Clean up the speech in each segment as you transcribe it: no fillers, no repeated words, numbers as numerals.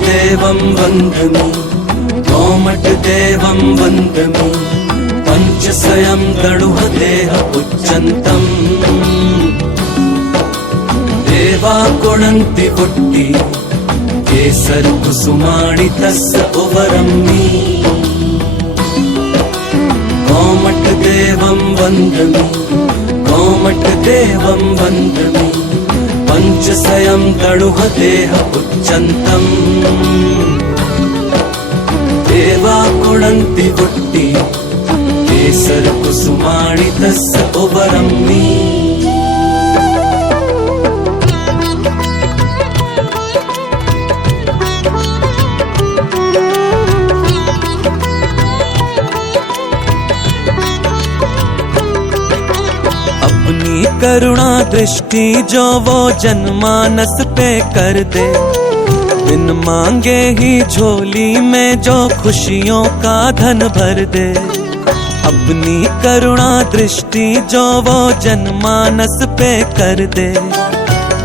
देवं वन्दमि कोमटदेवं वन्दमि पञ्चसयं गणुहदेह उच्चन्तम् देवा कुणन्ति पुट्टि केसरकुसुमाणि तस्य उवरम्मि कोमटदेवं वन्दमि कोमटदेवं वन्दमि पञ्चसयं गणुहदेह उच्चन्तम् देवा कुणन्ति पुट्टि केसरकुसुमाणि तस्य उवरम्मि अपनी करुणा दृष्टि जो वो जनमानस पे कर दे, बिन मांगे ही झोली में जो खुशियों का धन भर दे। अपनी करुणा दृष्टि जो वो जनमानस पे कर दे,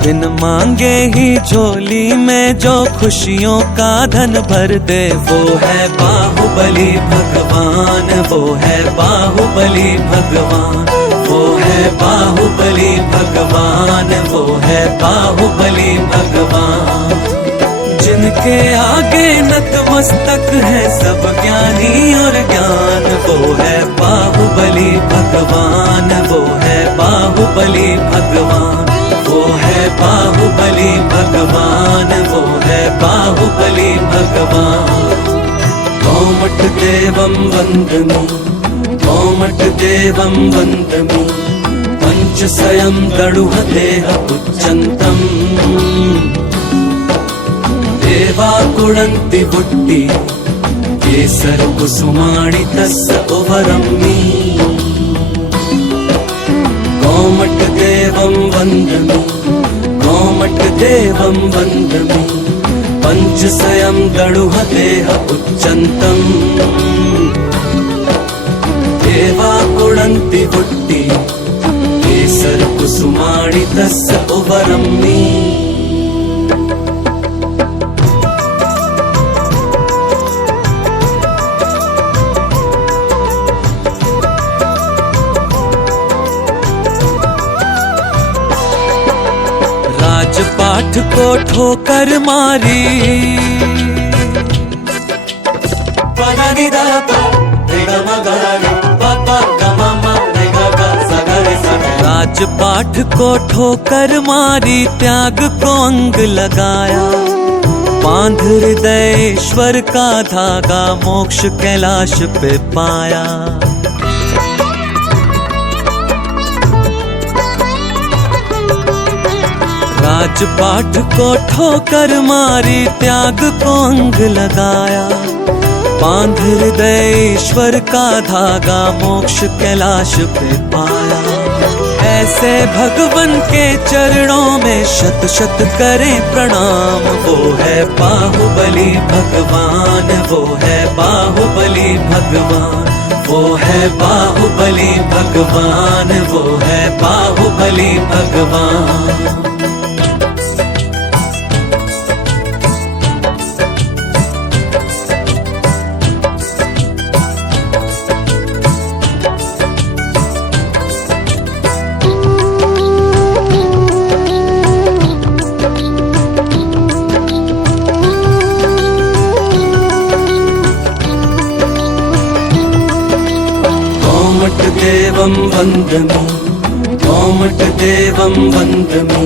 बिन मांगे ही झोली में जो खुशियों का धन भर दे। वो है बाहुबली भगवान, वो है बाहुबली भगवान, वो है बाहुबली भगवान, वो है बाहुबली भगवान। जिनके आगे नतमस्तक है सब ज्ञानी और ज्ञान, वो है बाहुबली भगवान, वो है बाहुबली भगवान, वो है बाहुबली भगवान, वो है बाहुबली भगवान। कोमटदेवं वन्दमि कोमटदेवं वन्दमि पञ्चसयं गणुहदेह उच्चन्तम् देवा कुणन्ति पुट्टि केसरकुसुमाणि तस्य उवरम्मि कोमटदेवं वन्दमि कोमटदेवं वन्दमि पञ्चसयं गणुहदेह उच्चन्तम् देवा कुणन्ति पुट्टि केसरकुसुमाणि तस्य उवरम्मि राजपाट को ठोकर मारी, राजपाट को ठोकर मारी, त्याग को अंग लगाया। बांध हृदयेश्वर का धागा, मोक्ष कैलाश पे पाया। राजपाट को ठोकर मारी, त्याग को अंग लगाया। बांध हृदयेश्वर का धागा, मोक्ष कैलाश पे पाया। ऐसे भगवन के चरणों में शत शत करें प्रणाम। वो है बाहुबली भगवान, वो है बाहुबली भगवान, वो है बाहुबली भगवान, वो है बाहुबली भगवान। कोमटदेवं वन्दमि कोमटदेवं वन्दमि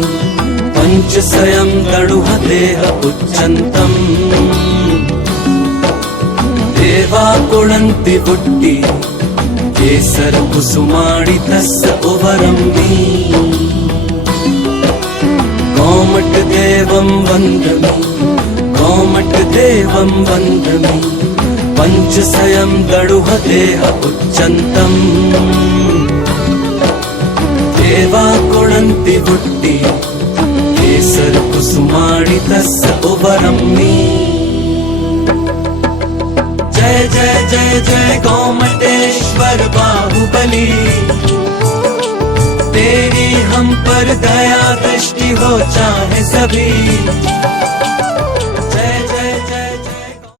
पञ्चसयं गणुहदेह उच्चन्तम् देवा कुणन्ति पुट्टि केसरकुसुमाणि तस्य उवरम्मि कोमटदेवं वन्दमि कोमटदेवं वन्दमि पञ्चसयं गणुहदेह उच्चन्तम् देवा कुणन्ति पुट्टि केसरकुसुमाणि तस्य उवरम्मि जय जय जय जय गोमटेश्वर बाहुबली। हम पर दया दृष्टि हो चाहे सभी।